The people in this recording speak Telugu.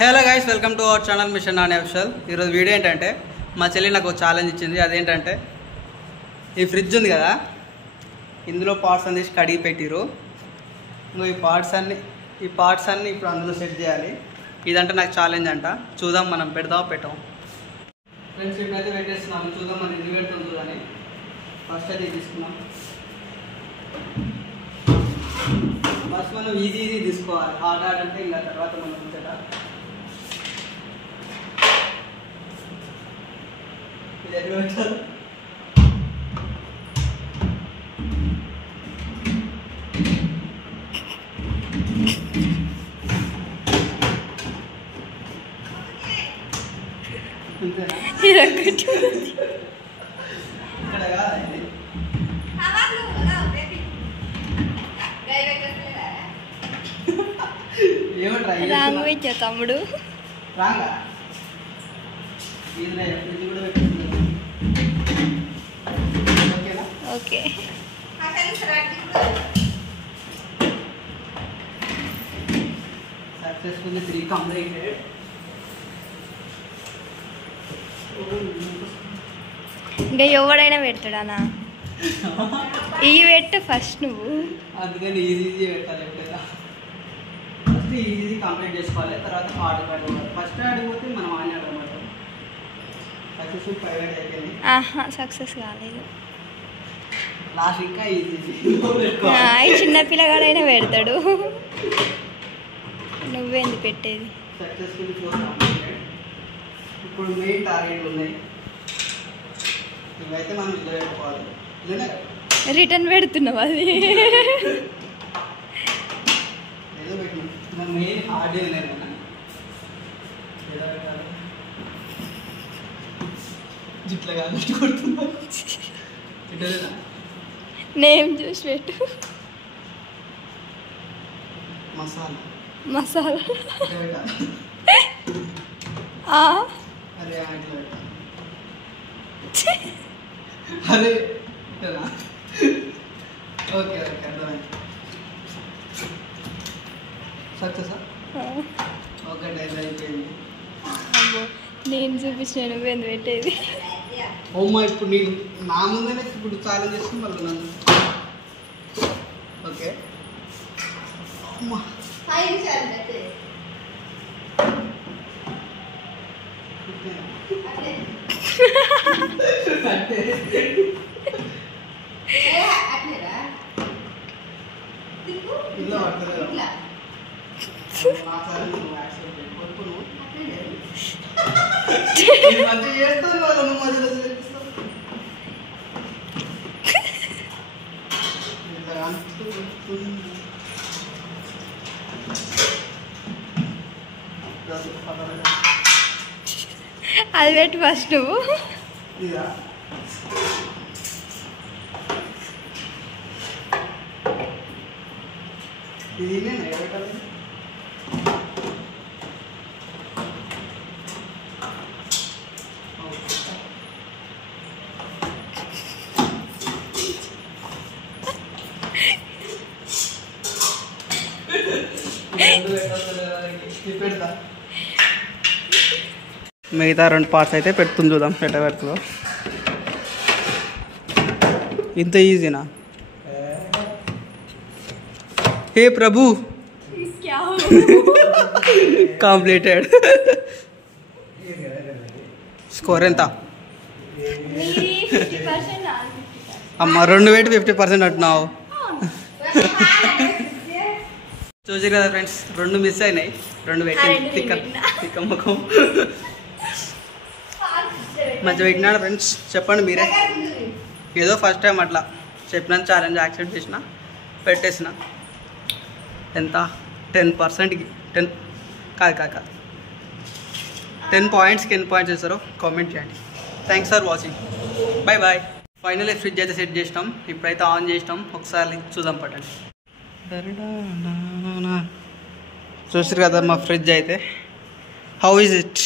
Hello guys, welcome to our channel machine Nani official. ఈరోజు వీడియో ఏంటంటే మా చెల్లి నాకు ఒక ఛాలెంజ్ ఇచ్చింది. అదేంటంటే ఈ ఫ్రిడ్జ్ ఉంది కదా, ఇందులో పార్ట్స్ అన్ని కడిగి పెట్టిరు. ఇంకో ఈ పార్ట్స్ అన్నీ ఇప్పుడు అందులో సెట్ చేయాలి. ఇదంటే నాకు ఛాలెంజ్ అంట. చూద్దాం మనం పెడదాం పెట్టాం. ఫ్రెండ్స్ ఇప్పుడైతే పెట్టేస్తున్నాము. చూద్దాం మనం ఎందుకు పెడుతుందో అని. ఫస్ట్ అయితే తీసుకున్నాం. ఫస్ట్ మనం ఈజీ తీసుకోవాలి. హార్డ్ అంటే ఇంకా తర్వాత మనం ఉంచట. ఇది ఎక్కడ పెట్టాలి? ఇక్కడ కాదండి. రాంగ్ తమ్ముడు రాంగా ఓకే. Successfully 3 completed. ఇంకా ఎవడైనా పెడతాడానా? ఇవి పెట్టు ఫస్ట్ నువ్వు. అందుకని ఈజీ పెట్టాలి. ఎప్పుడైనా ఫస్ట్ ఈజీ కంప్లీట్ చేసుకోవాలి, తర్వాత హార్డ్ పెట్టుకోవాలి. ఫస్ట్ ఆడిపోతే మనం ఆన్ అనమాట. సక్సెస్ఫుల్ 5 అయిపోయింది. సక్సెస్ కాలేదు. లాస్ట్ ఇంకా ఈజీ. చిన్న పిల్లగాడైనా పెడతాడు. నువ్వేంది పెట్టేది? Successful 4 completed. ఇప్పుడు మెయిన్ టార్గెట్ ఉన్నాయి. ఇవైతే మనం ఇలా పెట్టుకోవాలి. రిటర్న్ పెడుతున్నావు అది? ఏదో పెట్టినాం. మన మెయిన్ హార్డ్ ఉన్నాయి కదా, ఏదో పెట్టాలి. జిట్లా కాదు కొడుతున్నా. పెట్టలేదా? నేమ్ చూసి పెట్టు. మసాలా పెట్టాలి. అరే ఇట్లా పెట్టాలి. అరే ఓకే అర్థమైంది. సక్సెసా? ఓకే, డైల్ అయిపోయింది. నేను చూపించిన నువ్వేంది పెట్టేది? ఓమ్మా, ఇప్పుడు నేను నా ముందరే ఇప్పుడు ఛాలెంజ్ చేస్తుంది మళ్ళీ నన్ను. ఓకే అమ్మా, ఇలా పడుతుంది. మంచిగా చేస్తాను వాళ్ళు, నువ్వు మధ్యలో చేపిస్తావు. అది పెట్టు ఫస్ట్ నువ్వు. ఇది పెట్టాలి. పెడతా. మిగతా 2 పార్ట్స్ అయితే పెడుతుంది. చూద్దాం ఎట్లా పెడుతుందో. ఇంత ఈజీనా? హే ప్రభు, కంప్లీటెడ్. స్కోర్ ఎంత అమ్మ? 2 పెట్టి 50% అంటున్నావు. చూసి కదా ఫ్రెండ్స్, 2 మిస్ అయినాయి. 2 పెట్టి తిక్క ముఖం మంచిగా పెట్టినాడు. ఫ్రెండ్స్ చెప్పండి మీరే. ఏదో ఫస్ట్ టైం అట్లా చెప్పిన ఛాలెంజ్ యాక్సెప్ట్ చేసిన, పెట్టేసిన. ఎంత? 10%కి 10 కాదు 10 పాయింట్స్కి ఎన్ని పాయింట్స్ చేస్తారో కామెంట్ చేయండి. Thanks for watching. Bye bye. Finally fridge అయితే సెట్ చేసినాం. ఇప్పుడైతే ఆన్ చేసినాం. ఒకసారి చూద్దాం పట్టండి. చూసారు కదా మా ఫ్రిడ్జ్ అయితే. How is it?